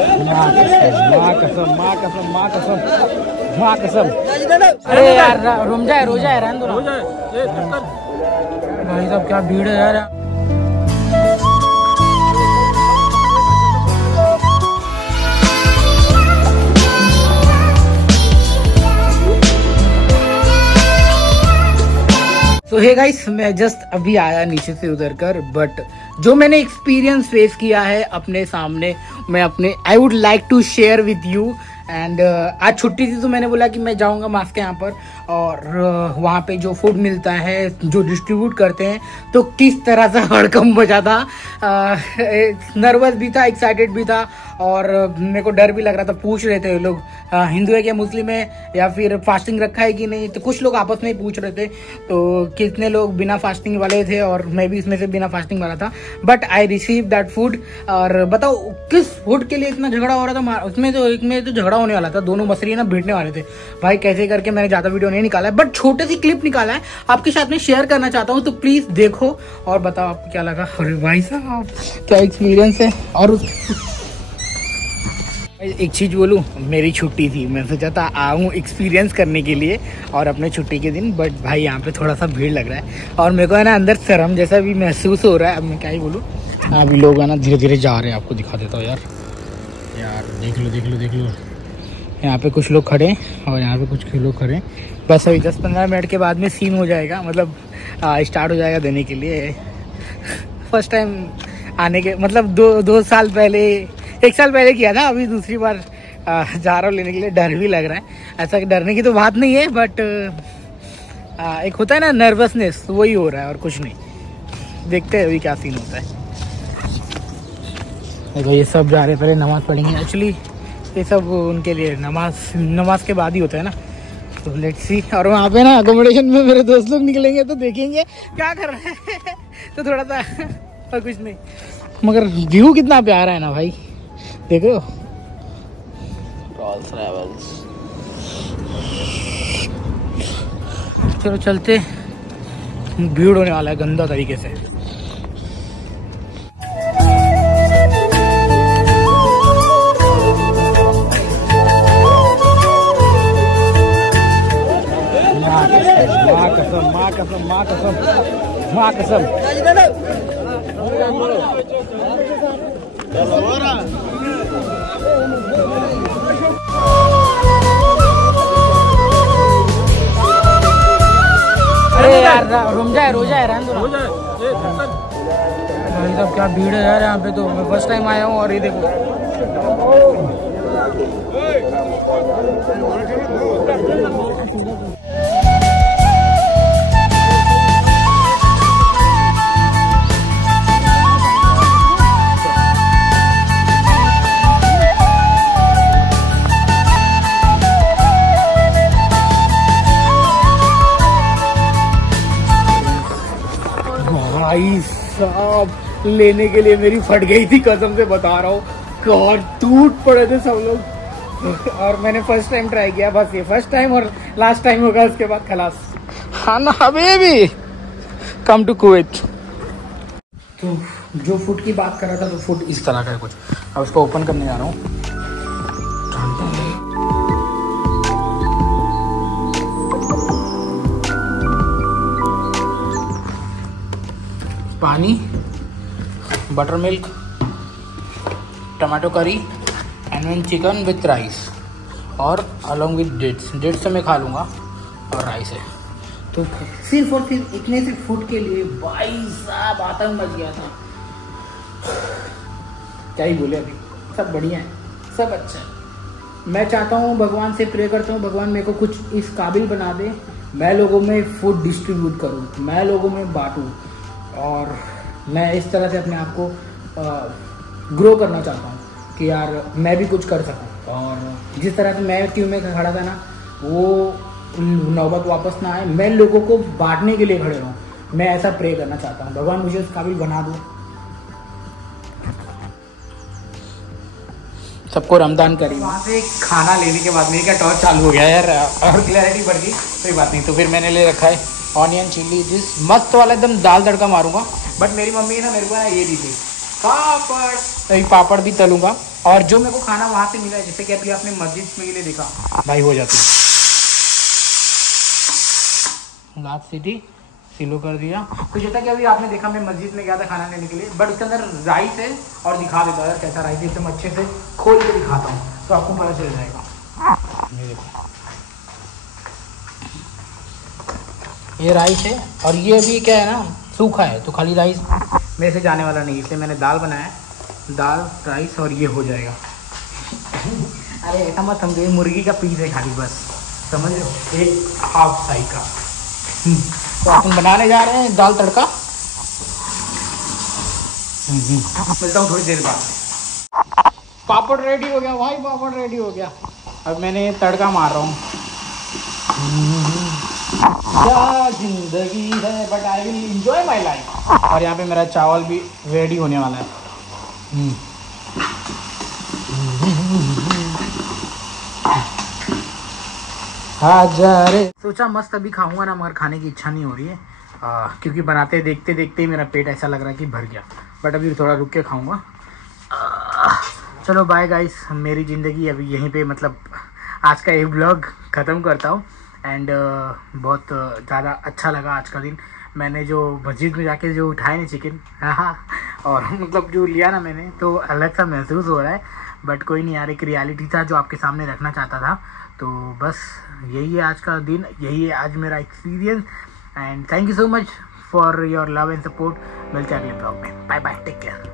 माँ कसम माँ कसम माँ कसम माँ कसम। अरे यार रोजा है रहने दो भाई साहब, क्या भीड़ है यार। तो हे गाइस, मैं जस्ट अभी आया नीचे से उतर कर, बट जो मैंने एक्सपीरियंस फेस किया है अपने सामने, मैं अपने I would like to share with you. And आज छुट्टी थी तो मैंने बोला कि मैं जाऊंगा मास्क के यहाँ पर, और वहाँ पे जो फूड मिलता है, जो डिस्ट्रीब्यूट करते हैं, तो किस तरह से हड़कंप बचा था। नर्वस भी था, एक्साइटेड भी था, और मेरे को डर भी लग रहा था। पूछ रहे थे लोग हिंदू है क्या, मुस्लिम है, या फिर फास्टिंग रखा है कि नहीं। तो कुछ लोग आपस में ही पूछ रहे थे, तो कितने लोग बिना फास्टिंग वाले थे, और मैं भी इसमें से बिना फास्टिंग वाला था। But I receive that food. और बताओ किस फूड के लिए इतना झगड़ा हो रहा था। उसमें तो एक में तो झगड़ा होने वाला था, दोनों मछली ना भिड़ने वाले थे भाई। कैसे करके मैंने ज़्यादा वीडियो नहीं निकाला है, बट छोटे सी क्लिप निकाला है, आपके साथ में शेयर करना चाहता हूँ। तो प्लीज़ देखो और बताओ आपको क्या लगा। अरे भाई साहब, क्या एक्सपीरियंस है। और एक चीज़ बोलूँ, मेरी छुट्टी थी, मैं सोचा था आऊँ एक्सपीरियंस करने के लिए और अपने छुट्टी के दिन, बट भाई यहाँ पे थोड़ा सा भीड़ लग रहा है, और मेरे को है ना अंदर शर्म जैसा भी महसूस हो रहा है। अब मैं क्या ही बोलूँ। अभी लोग है ना धीरे धीरे जा रहे हैं, आपको दिखा देता हूँ यार। देख लो यहाँ पे कुछ लोग खड़े हैं, और यहाँ पे कुछ लोग खड़े हैं। बस अभी 10-15 मिनट के बाद में सीन हो जाएगा, मतलब स्टार्ट हो जाएगा देने के लिए। फर्स्ट टाइम आने के मतलब दो साल पहले, 1 साल पहले किया था, अभी दूसरी बार जा रहा हूँ लेने के लिए। डर भी लग रहा है, ऐसा डरने की तो बात नहीं है, बट एक होता है ना नर्वसनेस, वही हो रहा है और कुछ नहीं। देखते हैं अभी क्या सीन होता है। देखो ये सब जा रहे हैं, पहले नमाज़ पढ़ेंगे। एक्चुअली ये सब उनके लिए नमाज के बाद ही होता है ना, तो लेट्स सी। और वहाँ पे ना अकोमोडेशन में मेरे दोस्त लोग निकलेंगे तो देखेंगे क्या कर रहे हैं। तो थोड़ा सा और कुछ नहीं, मगर व्यू कितना प्यारा है ना भाई, देखो। चलो चलते, भीड़ होने वाला है गंदा तरीके से। माँ कसम। अरे यार रोजा है रहने दो भाई साहब, क्या भीड़ है यार यहाँ पे। तो मैं फर्स्ट टाइम आया हूँ, और ये देखो भाई साहब, लेने के लिए मेरी फट गई थी, कसम से बता रहा हूँ। गॉड, टूट पड़े थे सब लोग। और मैंने फर्स्ट टाइम ट्राई किया, बस ये फर्स्ट टाइम और लास्ट टाइम होगा, उसके बाद खलास। हाँ ना हबीबी, कम टू कुवैत। तो जो फूड की बात कर रहा था, तो फूड इस तरह का है कुछ। अब उसको ओपन करने जा रहा हूँ। पानी, बटर मिल्क, टमाटो करी, एंड चिकन विथ राइस, और अलॉन्ग विथ डेट्स से मैं खा लूँगा, और राइस है। तो सिर्फ और सिर्फ इतने से फूड के लिए भाई साहब आतंक मच गया था। क्या ही बोले, अभी सब बढ़िया है, सब अच्छा है। मैं चाहता हूँ, भगवान से प्रे करता हूँ, भगवान मेरे को कुछ इस काबिल बना दे, मैं लोगों में फूड डिस्ट्रीब्यूट करूँ, मैं लोगों में बांटूँ, और मैं इस तरह से अपने आप को ग्रो करना चाहता हूँ कि यार मैं भी कुछ कर सकूँ। और जिस तरह से मैं क्यों में खड़ा था ना, वो नौबत वापस ना आए, मैं लोगों को बांटने के लिए खड़े रहूँ। मैं ऐसा प्रे करना चाहता हूँ, भगवान मुझे उस काबिल बना दो। सबको रमजान करीम। वहाँ से खाना लेने के बाद मेरी क्या टॉर्च चालू हो गया यार, और क्लैरिटी बढ़ गई, कोई बात नहीं। तो फिर मैंने ले रखा है ऑनियन चिल्ली डिश, मस्त वाला एकदम दाल तड़का मारूंगा। बट मेरी मम्मी ने मेरे को ना ये दी थी पापड़, पापड़ भी तलूंगा। और जो मेरे को खाना वहाँ से मिला है, जैसे कि अभी आपने मस्जिद में के लिए देखा भाई, हो जाती है। लास्ट सीटी सिलो कर दिया। तो जैसा कि अभी आपने देखा, मैं मस्जिद में गया था खाना लेने के लिए, बट उसके अंदर राइस है, और दिखा देता है कैसा राइस है, एकदम अच्छे से खोल के दिखाता हूँ तो आपको पता चल जाएगा। ये देखो, ये राइस है, और ये अभी क्या है ना, सूखा है, तो खाली राइस मेरे से जाने वाला नहीं, इसलिए मैंने दाल बनाया है, दाल राइस, और ये हो जाएगा। अरे ऐसा मत समझो, मुर्गी का पीस है खाली, बस समझ लो, एक हाफ साइज का। तो अपन बनाने जा रहे हैं दाल तड़का। मिलता हूँ थोड़ी देर बाद। पापड़ रेडी हो गया भाई, पापड़ रेडी हो गया। अब मैंने तड़का मार रहा हूँ। क्या जिंदगी है, but I will enjoy my life. और यहाँ पे मेरा चावल भी रेडी होने वाला है। सोचा मस्त अभी खाऊंगा ना, मगर खाने की इच्छा नहीं हो रही है, क्योंकि बनाते देखते देखते ही मेरा पेट ऐसा लग रहा है कि भर गया। बट अभी थोड़ा रुक के खाऊंगा। चलो बाय गाइस, मेरी ज़िंदगी अभी यहीं पे, मतलब आज का ये ब्लॉग ख़त्म करता हूँ। एंड बहुत ज़्यादा अच्छा लगा आज का दिन। मैंने जो मस्जिद में जाके जो उठाया ना चिकन, हाँ, और मतलब जो लिया ना मैंने, तो अलग सा महसूस हो रहा है। बट कोई नहीं यार, एक रियलिटी था जो आपके सामने रखना चाहता था। तो बस यही है आज का दिन, यही है आज मेरा experience. And thank you so much for your love and support. मिलते हैं अगले ब्लॉग में। Bye bye, take care.